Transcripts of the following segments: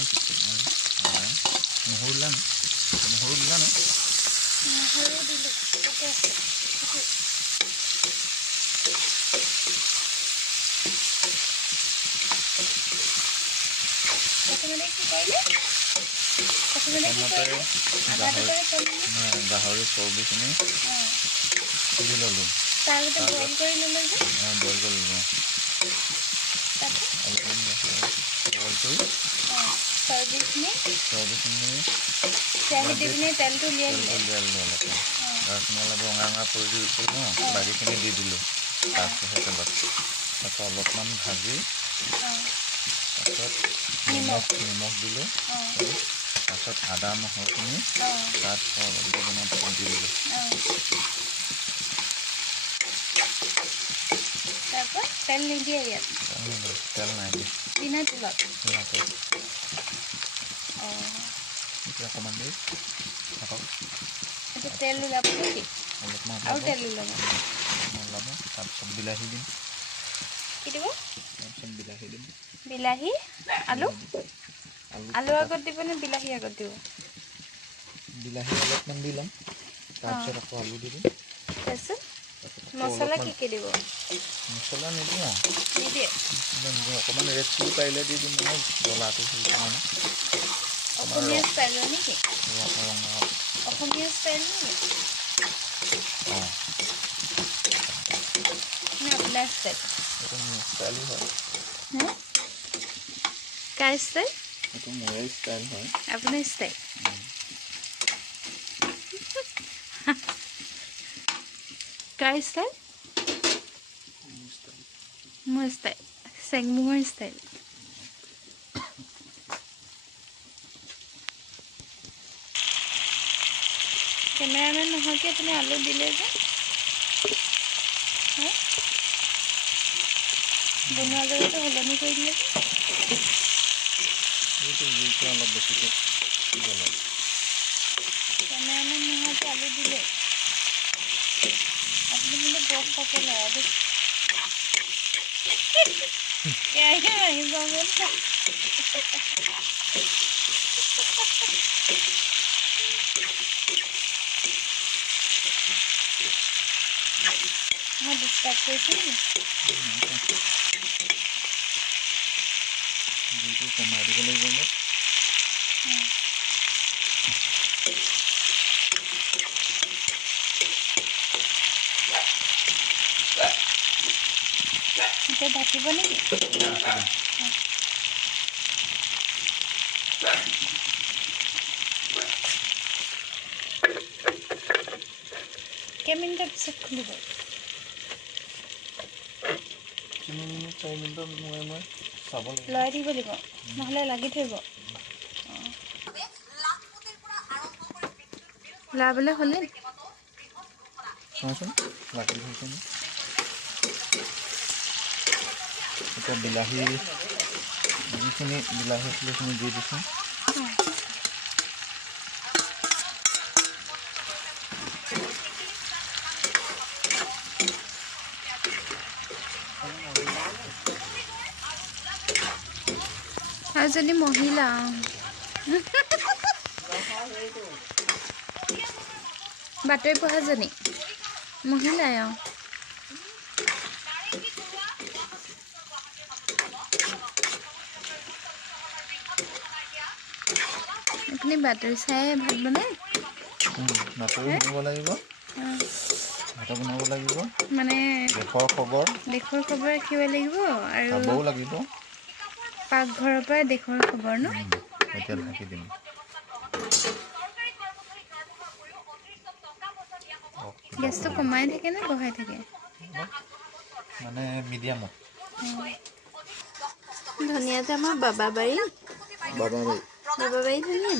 পিঁয়াজ নহৰু দিলা নে নহৰু দিলোঁ তাতে আছে প্ৰথমতে কি কৰিলে গাহৰি চৰ্বিখিনি দি ল'লোঁ তাৰ আগতে বইল কৰি ল'লোঁ যে বইল কৰি ল'লোঁ বইল কৰি চৰ্বিখিনি কেৰাহীত দি পিনে তেলটো উলিয়াই দিলোঁ অলপ ৰঙা ৰঙা কৰি দিছিলোঁ ন বাকীখিনি দি দিলোঁ তাৰপিছত তেলত তাৰপিছত অলপমান ভাজি তাৰপিছত নিমখ দিলোঁ তাৰপিছত আদা নহৰুখিনি তাত দি দিলোঁ তাৰপৰা তেল নিদিয়ে ইয়াত তেল নাই দিয়া বিনা তেলত এতিয়া অকণমান দেৰি থাকক এতিয়া তেল ওলাব নেকি অলপমান আৰু তেল ওলাব তাৰপিছত বিলাহী দিম কি দিব তাৰপিছত বিলাহী দিম বিলাহী আলু আগত দিব নে বিলাহী আগত দিব বিলাহী অলপমান দি ল'ম তাৰপিছত আকৌ আলু দি দিম তাৰপিছত মছলা কি দিব মছলা নিদিওঁ নিদিয়ে অকণমান ৰেড চিলি পাৰিলে দি দিম মানে জ্বলাটো সেই কাৰণে অসমীয়া ষ্টাইলৰ নেকি ৰঙা অসমীয়া ষ্টাইল নেকি নে আপোনাৰ ষ্টাইল এইটো মোৰ ষ্টাইলো হয় কাৰ ষ্টাইল এইটো মোৰে ষ্টাইল হয় আপোনাৰ ষ্টাইল কাৰ ষ্টাইল মোৰ ষ্টাইল চেংমুঙৰ ষ্টাইল কেমেৰামেন নোহোৱাকৈ আপুনি আলু দিলে যে বনোৱা জেগাটো সলনি কৰি দিলে যে অলপ বেছিকৈ জ্বলাম কেমেৰামেন নোহোৱাকৈ আলু দিলে আপুনি কিন্তু বৰ পাব ল'ৰা দেই কেৰাহী মাৰি যাব মই ডিষ্টাৰ্ব কৰিছোঁ নেকি কমাই দিব লাগিব এতিয়া ঢাকিব নেকি কেইমিনিটৰ পিছত খুলিব 3 মিনিট 4 মিনিটৰ মই চাব লাগিব লৰাই দিব লাগিব নহ'লে লাগি থৰিব লাবলৈ হ'লে চাওঁচোন লাগি ধৰিছেনে এতিয়া বিলাহী যিখিনি বিলাহী আছিলে সেইখিনি দি দিছোঁ আৰু যদি মহিলা বাতৰি পঢ়াজনী মহিলাই আপুনি বাতৰি চাই ভাত বনাই বাতৰি শুনিব লাগিব ভাত বনাব লাগিব মানে দেশৰ খবৰ ৰাখিব লাগিব আৰু চাবও লাগিব পাকঘৰৰ পৰা দেশৰ খবৰ ন এতিয়া ঢাকি দিম গেছটো কমাই থাকে নে বঢ়াই থাকে মানে মিডিয়ামত ধনিয়া যে আমাৰ বাবা বাৰী ধনিয়া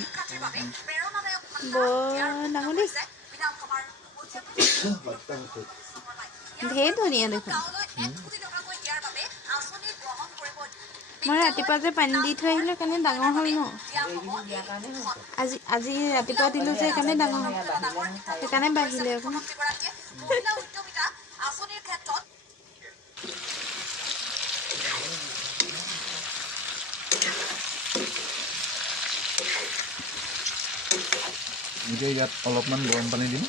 বৰ ডাঙৰ দেই ঢেৰ ধনিয়া দেখোন মই ৰাতিপুৱা যে পানী দি থৈ আহিলোঁ কাৰণে ডাঙৰ হ'ল ন আজি ৰাতিপুৱা দিলোঁ যে সেইকাৰণে ডাঙৰ হ'ল সেইকাৰণে বাঢ়িলে আকৌ এতিয়া ইয়াত অলপমান গৰম পানী দিম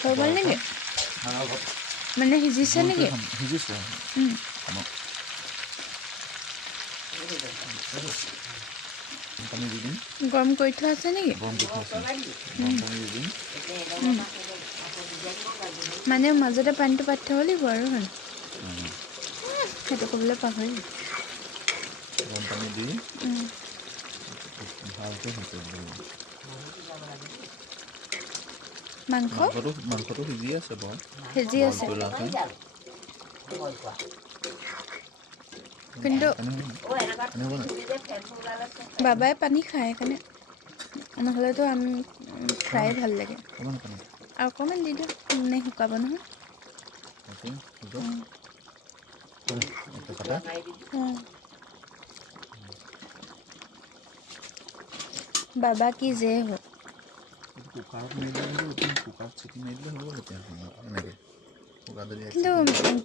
হৈ গ'ল নেকি মানে সিজিছে নেকি সিজিছে পানী দি দিম গৰম কৰি থোৱা আছে নেকি গৰম কৰি থোৱা আছে গৰম পানী দি দিম মানে মাজতে পানীটো পাতি থ'ব লাগিব আৰু হয় সেইটো ক'বলৈ পাহৰিলোঁ গৰম পানী দি ভালকৈ সিজাই দিব লাগিব মাংসটো সিজি আছে বাৰু সিজি আছে কিন্তু বাবাই পানী খায় সেইকাৰণে নহ'লেতো আমি ফ্ৰাই ভাল লাগে আৰু অকণমান দি দিওঁ মানে শুকাব নহয় বাবা কি যে হ'ল কুকাৰত মাৰিলে কুকাৰত চিটি মাৰি দিলে হ'ব এতিয়া এনেকৈ কিন্তু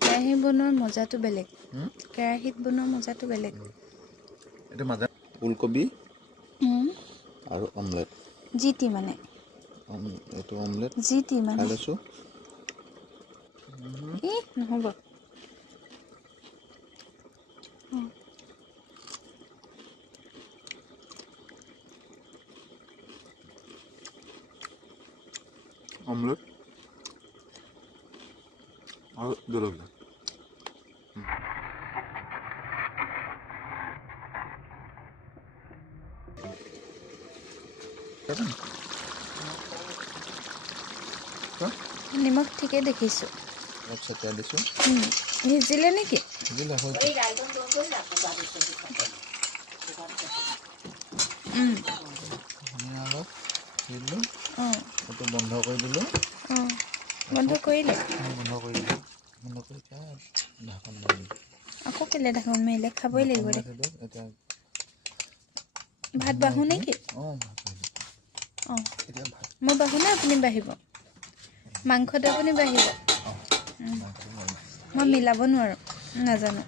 কেৰাহীত বনোৱাৰ মজাটো বেলেগ কেৰাহীত বনোৱা মজাটো বেলেগ এইটো মাজে ফুলকবি আৰু অমলেট যি টি মানে এইটো অমলেট যি টি মানে খাই লৈছোঁ নহ'ব অমলেট আৰু জলকীয়া নিমখ ঠিকেই দেখিছোঁ অলপ ছটিয়াই দিছোঁ সিজিলে নেকি সিজিলে হ'ল অলপ দিলোঁ সেইটো বন্ধ কৰি দিলোঁ বন্ধ কৰিলে বন্ধ কৰি দিলোঁ বন্ধ কৰি এতিয়া ঢাকন মাৰি আকৌ কেলে ঢাকন মাৰিলে খাবই লাগিব দে এতিয়া ভাত বাঢ়ো নেকি এতিয়া ভাত মই বাঢ়ো নে আপুনি বাঢ়িব মাংসটো আপুনি বাঢ়িব মই মিলাব নোৱাৰোঁ নাজানো